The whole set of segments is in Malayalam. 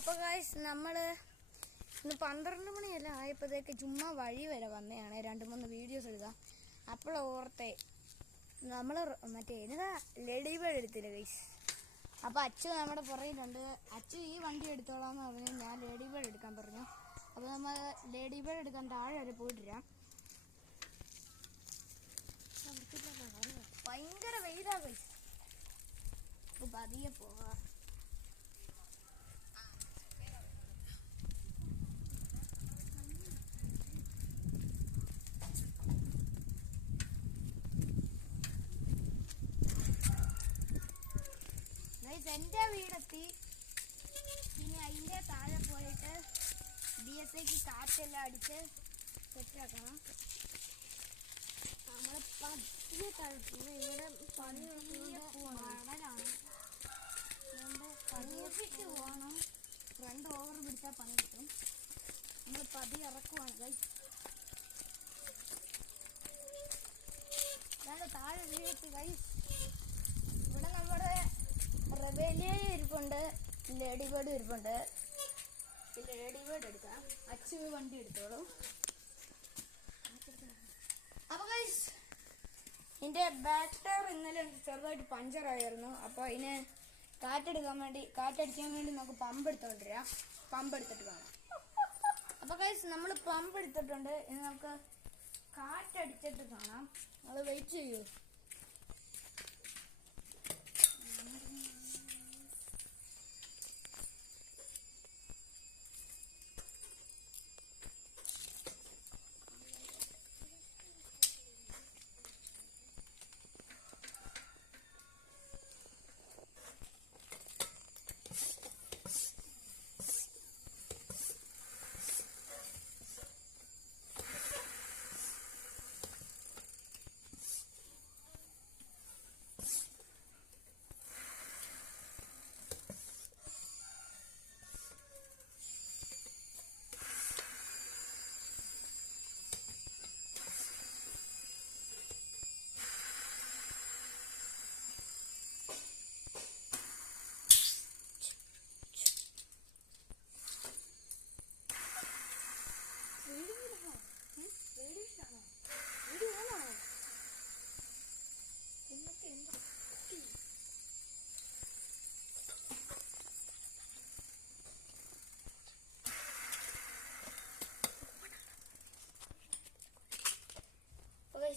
അപ്പോൾ ഗൈസ് നമ്മൾ ഇന്ന് 12 മണിയെല്ലാം ആയപ്പോഴത്തേക്ക് ചുമ്മാ വഴി വരെ വന്നതാണ് 2-3 വീഡിയോസ് എടുക്കാം. അപ്പോൾ ഓർത്തെ നമ്മൾ മറ്റേ എന്നതാ ലേഡി ബേർഡ് എടുത്തില്ല ഗൈസ്. അപ്പോൾ അച്ചു നമ്മുടെ പുറകിലുണ്ട്. അച്ചു ഈ വണ്ടി എടുത്തോളാമെന്ന് പറഞ്ഞു. ഞാൻ ലേഡി ബേർഡ് എടുക്കാൻ പറഞ്ഞു. അപ്പോൾ നമ്മൾ ലേഡി ബേർഡ് എടുക്കാൻ താഴെ വരെ പോയിട്ടിരാം. ഭയങ്കര വെയിലാ ഗൈസ്. അപ്പോൾ പതിയെ പോകാം. എൻ്റെ വീടെത്തി. ഇനി അതിൻ്റെ താഴെ പോയിട്ട് DSAക്ക് കാറ്റെല്ലാം അടിച്ച് സെറ്റാക്കണം. നമ്മൾ പതിയെ തഴുപ്പും ഇവിടെ പതിയെ മടലാണ്. പതിയെ പോകണം. ഫ്രണ്ട് ഓവർ പിടിച്ചാൽ പണി കിട്ടും. നമ്മൾ പതിയെ ഇറക്കുവാണ് ഗൈസ്. താഴെ വീഴത്ത് ഗൈസ്. ഇവിടെ നമ്മുടെ റെബേലിയ ഇരിപ്പുണ്ട്, ലേഡി ബേർഡ് ഇരിപ്പുണ്ട്. ലേഡി ബേർഡ് എടുക്കാം. അച്ചു വണ്ടി എടുത്തോളൂ. അപ്പൊ ഗൈസ് ഇതിന്റെ ബാക്ക് ടയർ ഇന്നലെ ചെറുതായിട്ട് പഞ്ചറായിരുന്നു. അപ്പൊ അതിന് കാറ്റടിക്കാൻ വേണ്ടി നമുക്ക് പമ്പ് എടുത്തോണ്ടിരാം. പമ്പ് എടുത്തിട്ട് കാണാം. അപ്പൊ ഗൈസ് നമ്മൾ പമ്പ് എടുത്തിട്ടുണ്ട്. ഇനി നമുക്ക് കാറ്റടിച്ചിട്ട് കാണാം. നമ്മൾ വെയിറ്റ് ചെയ്യൂ.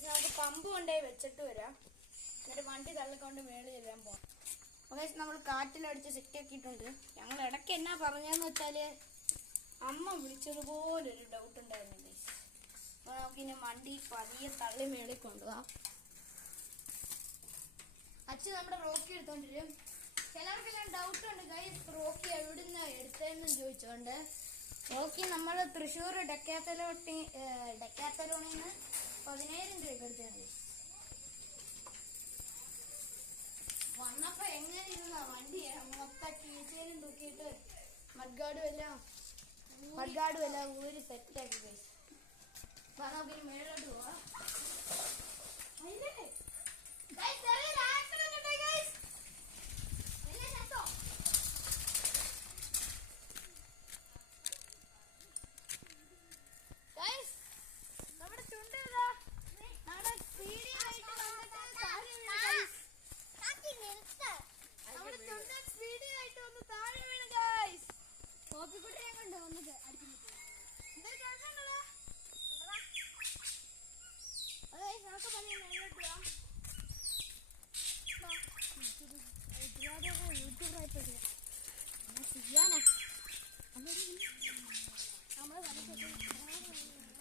നമുക്ക് പമ്പ് കൊണ്ടുപോയി വെച്ചിട്ട് വരാം. എന്നിട്ട് വണ്ടി തള്ളിക്കൊണ്ട് മേളിൽ ചെല്ലാൻ പോകാം. അപ്പോൾ നമ്മൾ കാറ്റിലടിച്ച് സെറ്റ് ആക്കിയിട്ടുണ്ട്. ഞങ്ങൾ ഇടയ്ക്ക് എന്നാ പറഞ്ഞതെന്ന് വെച്ചാൽ അമ്മ വിളിച്ചതുപോലൊരു ഡൗട്ട് ഉണ്ടായിരുന്നു ഗൈസ്. അപ്പോൾ നമുക്കിനി വണ്ടി പതിയെ തള്ളി മേളിൽ കൊണ്ടുപോകാം. അച്ഛൻ നമ്മുടെ റോക്കി എടുത്തോണ്ടിരും. ചിലർക്കെല്ലാം ഡൗട്ട് ഉണ്ട് ഗൈസ്, റോക്കി എവിടുന്ന് എടുത്തതെന്നും ചോദിച്ചുകൊണ്ട്. റോക്കി നമ്മൾ തൃശ്ശൂർ ഡെക്കാത്തലോണിന്ന് 10,000 രൂപയ്ക്ക് എടുത്തത്. വന്നപ്പോ എങ്ങനെ ഇരുന്ന വണ്ടി മൊത്തം കീച്ചേലും തൂക്കിയിട്ട് മഡ്ഗാർഡും എല്ലാം ഊരി സെറ്റാക്കി ഗൈസ്. അപ്പൊ നമുക്ക് മേലോട്ട് പോവാം.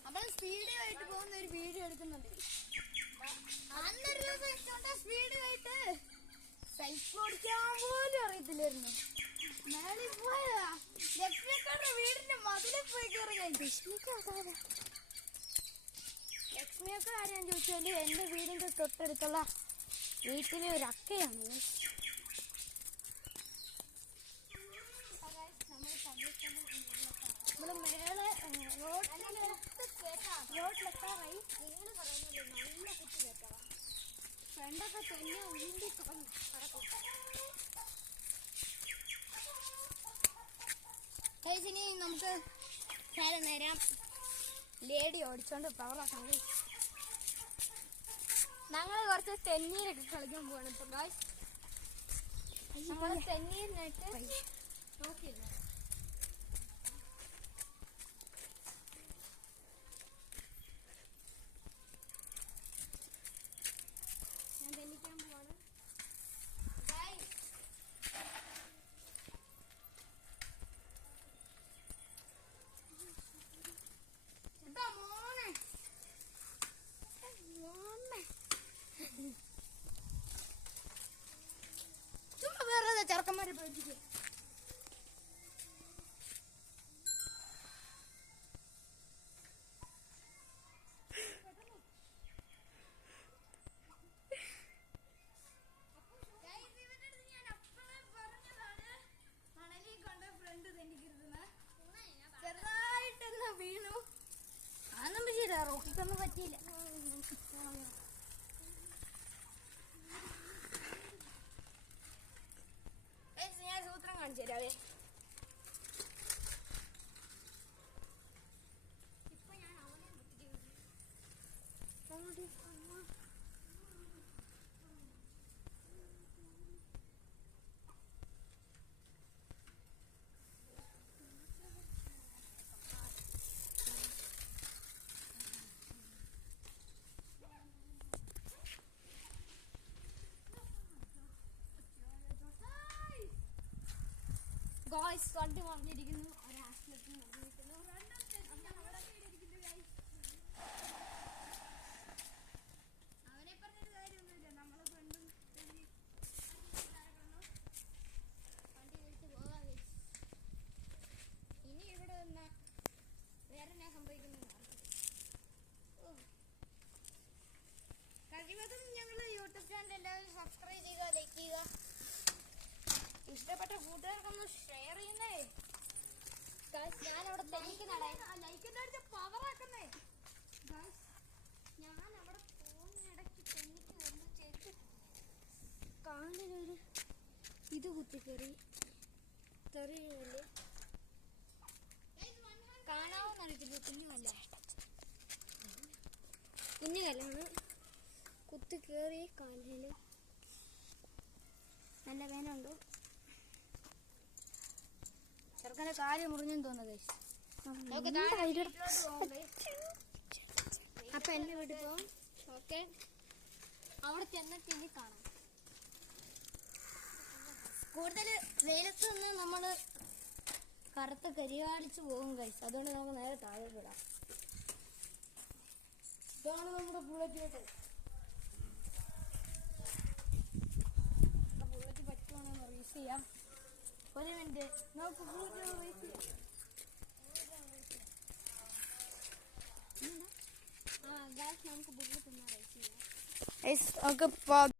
നമ്മൾ സ്പീഡിലായിട്ട് പോകുന്ന ഒരു വീഡിയോ എടുക്കുന്നുണ്ട്. അന്നൊരു ദിവസം സ്പീഡിലായിട്ട് സൈക്കിൾ ഓടിക്കാൻ പോലും അറിയത്തില്ലായിരുന്നു. മേളിൽ പോയതാ ലക്ഷ്മിക്കാരുടെ വീടിന്റെ മതിലിൽ പോയി കയറി. ലക്ഷ്മിയൊക്കെ ആരെയാന്ന് ചോദിച്ചാല് എന്റെ വീടിന്റെ തൊട്ടടുത്തുള്ള വീട്ടിലെ ഒരു അക്കയാണ്. നമ്മള് മേലെ റോഡിലെത്താറായി. നിങ്ങൾ പറയുന്നത് നല്ല കുത്തി കേട്ടതാ. ഫ്രണ്ടൊക്കെ തന്നെ ഉരുണ്ടി കിടക്കും. ഇനി നമുക്ക് നേരം ലേഡി ഓടിച്ചോണ്ട് പവറാക്കാം. ഞങ്ങൾ കുറച്ച് തെന്നീരൊക്കെ കളിക്കാൻ പോവാണ് ഇപ്പൊ ഗായ്സ്. നമ്മൾ തെന്നീരിനായിട്ട് നോക്കിയിരുന്നു. ഞാൻ തെന്നിക്കാൻ പോവാണ്. ചുമ്മാ വേറെ ചെറുക്കന്മാരെ പേടിപ്പിക്കും. ചെറുതായിട്ടൊന്ന് വീണു. അതൊന്നും പറ്റിയില്ല, റോക്കിക്കൊന്നും പറ്റിയില്ല. ഞാൻ സൂത്രം കാണിച്ചു തരാവേ. ഇപ്പൊ ഞാൻ അവനെ ഗോയ്സ് വണ്ടി വന്നിരിക്കുന്നു. ഒരാശ്രമത്തിൽ നടന്നിരിക്കുന്നു. അവനെ പറഞ്ഞിട്ട് കാര്യമൊന്നുമില്ല. നമ്മളെ ഫ്രണ്ടും വണ്ടി കഴിച്ച് പോകാൻ. ഇനി ഇവിടെ വന്ന വേറെ എന്നാ സംഭവിക്കുന്നു. കഴിവതും ഞങ്ങളുടെ യൂട്യൂബ് ചാനൽ എല്ലാവരും സബ്സ്ക്രൈബ് ചെയ്യുക, ലൈക്ക് ചെയ്യുക. ഇഷ്ടപ്പെട്ട കൂട്ടുകാർക്കൊന്ന് ഷെയർ ചെയ്യുന്നേ. ഞാനവിടെ പവറാക്കുന്നേ. ഞാനവിടെ പോകുന്നിടയ്ക്ക് തെന്നിക്ക് വന്ന് ചേച്ചി കാലിലൊരു ഇത് കുത്തിക്കറി തെറിയല്ലേ. കാണാവുന്നറിയത്തില്ല. കുഞ്ഞുകല്ലാണ് കുത്തി കയറി. കാലിൽ നല്ല വേനുണ്ടോ? ചെറുക്കൻ്റെ കാര്യം മുറിഞ്ഞെന്ന് തോന്നുന്നു. അപ്പൊ എന്നെ വീട്ടിൽ പോകും. ഓക്കെ, അവിടെ ചെന്നിട്ട് ഇനി കാണാം. കൂടുതൽ വെയിലത്ത് നിന്ന് നമ്മൾ കറുത്ത് കരിവാടിച്ച് പോകും ഗൈസ്. അതുകൊണ്ട് നമുക്ക് നേരെ താഴെ വിടാം. ഇതാണ് നമ്മുടെ ബുള്ളറ്റ് കേട്ട്. ബുള്ളറ്റ് പറ്റുവാണെന്ന് റീസ് ചെയ്യാം. ഒരു മിനിറ്റ് നമുക്ക് നമുക്ക് ബുള്ളറ്റ് ഒന്ന് റേസ് ചെയ്യാം.